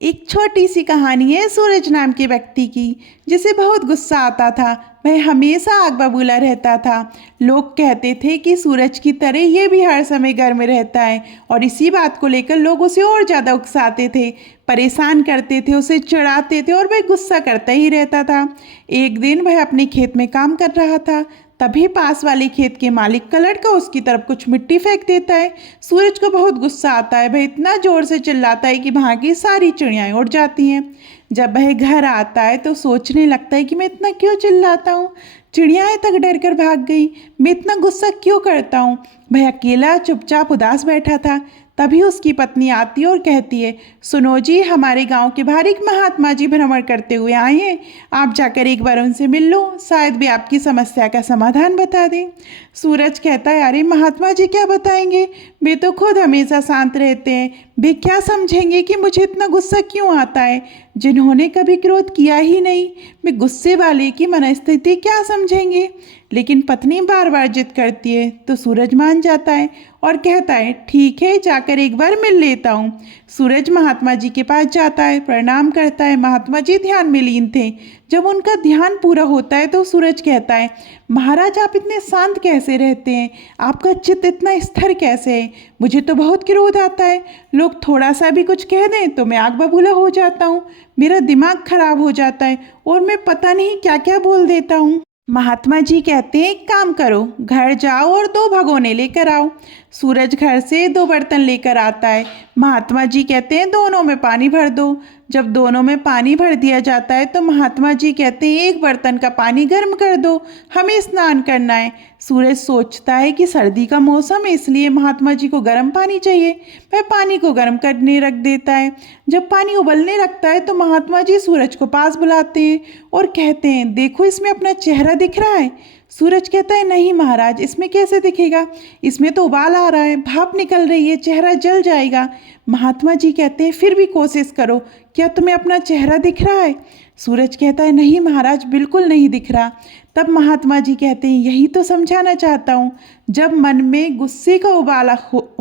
एक छोटी सी कहानी है सूरज नाम के व्यक्ति की, जिसे बहुत गुस्सा आता था। वह हमेशा आग बबूला रहता था। लोग कहते थे कि सूरज की तरह ये भी हर समय घर में रहता है, और इसी बात को लेकर लोग उसे और ज़्यादा उकसाते थे, परेशान करते थे, उसे चिढ़ाते थे, और वह गुस्सा करता ही रहता था। एक दिन वह अपने खेत में काम कर रहा था। तभी पास वाले खेत के मालिक का लड़का उसकी तरफ कुछ मिट्टी फेंक देता है। सूरज को बहुत गुस्सा आता है। वह इतना जोर से चिल्लाता है कि वहाँ की सारी चिड़ियाएं उड़ जाती हैं। जब वह घर आता है तो सोचने लगता है कि मैं इतना क्यों चिल्लाता हूँ, चिड़ियाएं तक डर कर भाग गई, मैं इतना गुस्सा क्यों करता हूँ। वह अकेला चुपचाप उदास बैठा था। तभी उसकी पत्नी आती है और कहती है, सुनो जी, हमारे गांव के बाहर एक महात्मा जी भ्रमण करते हुए आए हैं। आप जाकर एक बार उनसे मिल लो, शायद वे आपकी समस्या का समाधान बता दें। सूरज कहता है, अरे महात्मा जी क्या बताएंगे, वे तो खुद हमेशा शांत रहते हैं, वे क्या समझेंगे कि मुझे इतना गुस्सा क्यों आता है। जिन्होंने कभी क्रोध किया ही नहीं, वे गुस्से वाले की मनस्थिति क्या समझेंगे। लेकिन पत्नी बार बार जिद करती है तो सूरज मान जाता है और कहता है, ठीक है, जाकर एक बार मिल लेता हूँ। सूरज महात्मा जी के पास जाता है, प्रणाम करता है। महात्मा जी ध्यान में लीन थे। जब उनका ध्यान पूरा होता है तो सूरज कहता है, महाराज आप इतने शांत कैसे रहते हैं, आपका चित्त इतना स्थिर कैसे है। मुझे तो बहुत क्रोध आता है, लोग थोड़ा सा भी कुछ कह दें तो मैं आग बबूला हो जाता हूँ, मेरा दिमाग खराब हो जाता है और मैं पता नहीं क्या क्या बोल देता हूँ। महात्मा जी कहते हैं, एक काम करो, घर जाओ और 2 भगोने लेकर आओ। सूरज घर से 2 बर्तन लेकर आता है। महात्मा जी कहते हैं, दोनों में पानी भर दो। जब दोनों में पानी भर दिया जाता है तो महात्मा जी कहते हैं, एक बर्तन का पानी गर्म कर दो, हमें स्नान करना है। सूरज सोचता है कि सर्दी का मौसम है, इसलिए महात्मा जी को गर्म पानी चाहिए। वह पानी को गर्म करने रख देता है। जब पानी उबलने लगता है तो महात्मा जी सूरज को पास बुलाते हैं और कहते हैं, देखो इसमें अपना चेहरा दिख रहा है। सूरज कहता है, नहीं महाराज, इसमें कैसे दिखेगा, इसमें तो उबाल आ रहा है, भाप निकल रही है, चेहरा जल जाएगा। महात्मा जी कहते हैं, फिर भी कोशिश करो, क्या तुम्हें अपना चेहरा दिख रहा है। सूरज कहता है, नहीं महाराज, बिल्कुल नहीं दिख रहा। तब महात्मा जी कहते हैं, यही तो समझाना चाहता हूँ, जब मन में गुस्से का उबाला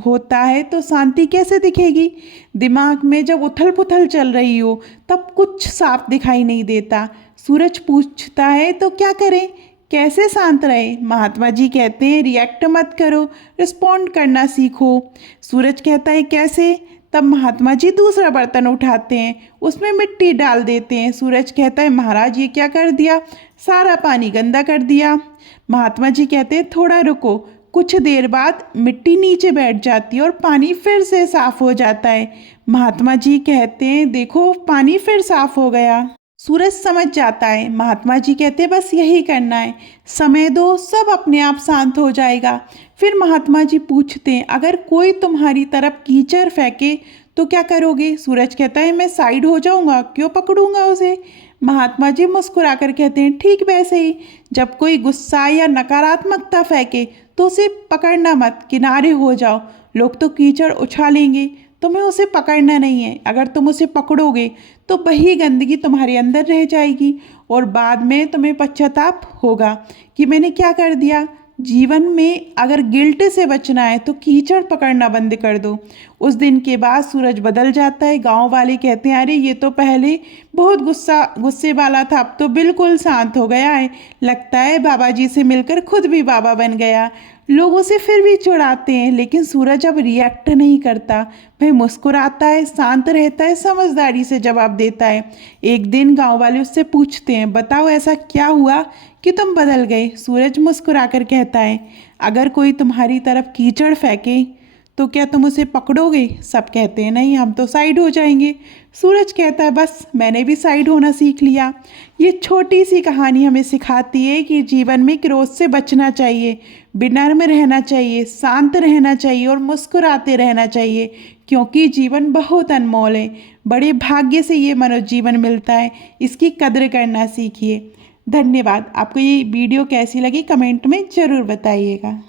होता है तो शांति कैसे दिखेगी। दिमाग में जब उथल पुथल चल रही हो तब कुछ साफ दिखाई नहीं देता। सूरज पूछता है, तो क्या करें, कैसे शांत रहे। महात्मा जी कहते हैं, रिएक्ट मत करो, रिस्पॉन्ड करना सीखो। सूरज कहता है, कैसे। तब महात्मा जी दूसरा बर्तन उठाते हैं, उसमें मिट्टी डाल देते हैं। सूरज कहता है, महाराज ये क्या कर दिया, सारा पानी गंदा कर दिया। महात्मा जी कहते हैं, थोड़ा रुको। कुछ देर बाद मिट्टी नीचे बैठ जाती है और पानी फिर से साफ हो जाता है। महात्मा जी कहते हैं, देखो पानी फिर साफ हो गया। सूरज समझ जाता है। महात्मा जी कहते हैं, बस यही करना है, समय दो, सब अपने आप शांत हो जाएगा। फिर महात्मा जी पूछते हैं, अगर कोई तुम्हारी तरफ कीचड़ फेंके तो क्या करोगे। सूरज कहता है, मैं साइड हो जाऊंगा, क्यों पकड़ूंगा उसे। महात्मा जी मुस्कुराकर कहते हैं, ठीक वैसे ही, जब कोई गुस्सा या नकारात्मकता फेंके तो उसे पकड़ना मत, किनारे हो जाओ। लोग तो कीचड़ उछालेंगे, तुम्हें उसे पकड़ना नहीं है। अगर तुम उसे पकड़ोगे तो वही गंदगी तुम्हारे अंदर रह जाएगी और बाद में तुम्हें पश्चाताप होगा कि मैंने क्या कर दिया। जीवन में अगर गिल्ट से बचना है तो कीचड़ पकड़ना बंद कर दो। उस दिन के बाद सूरज बदल जाता है। गांव वाले कहते हैं, अरे ये तो पहले बहुत गुस्से वाला था, अब तो बिल्कुल शांत हो गया है, लगता है बाबा जी से मिलकर खुद भी बाबा बन गया। लोग उसे फिर भी चिढ़ाते हैं, लेकिन सूरज अब रिएक्ट नहीं करता। वह मुस्कुराता है, शांत रहता है, समझदारी से जवाब देता है। एक दिन गांव वाले उससे पूछते हैं, बताओ ऐसा क्या हुआ कि तुम बदल गए। सूरज मुस्कुराकर कहता है, अगर कोई तुम्हारी तरफ कीचड़ फेंके तो क्या तुम उसे पकड़ोगे। सब कहते हैं, नहीं, हम तो साइड हो जाएंगे। सूरज कहता है, बस मैंने भी साइड होना सीख लिया। ये छोटी सी कहानी हमें सिखाती है कि जीवन में क्रोध से बचना चाहिए, विनम्र रहना चाहिए, शांत रहना चाहिए और मुस्कुराते रहना चाहिए, क्योंकि जीवन बहुत अनमोल है। बड़े भाग्य से ये मनुष्य जीवन मिलता है, इसकी कद्र करना सीखिए। धन्यवाद। आपको ये वीडियो कैसी लगी कमेंट में ज़रूर बताइएगा।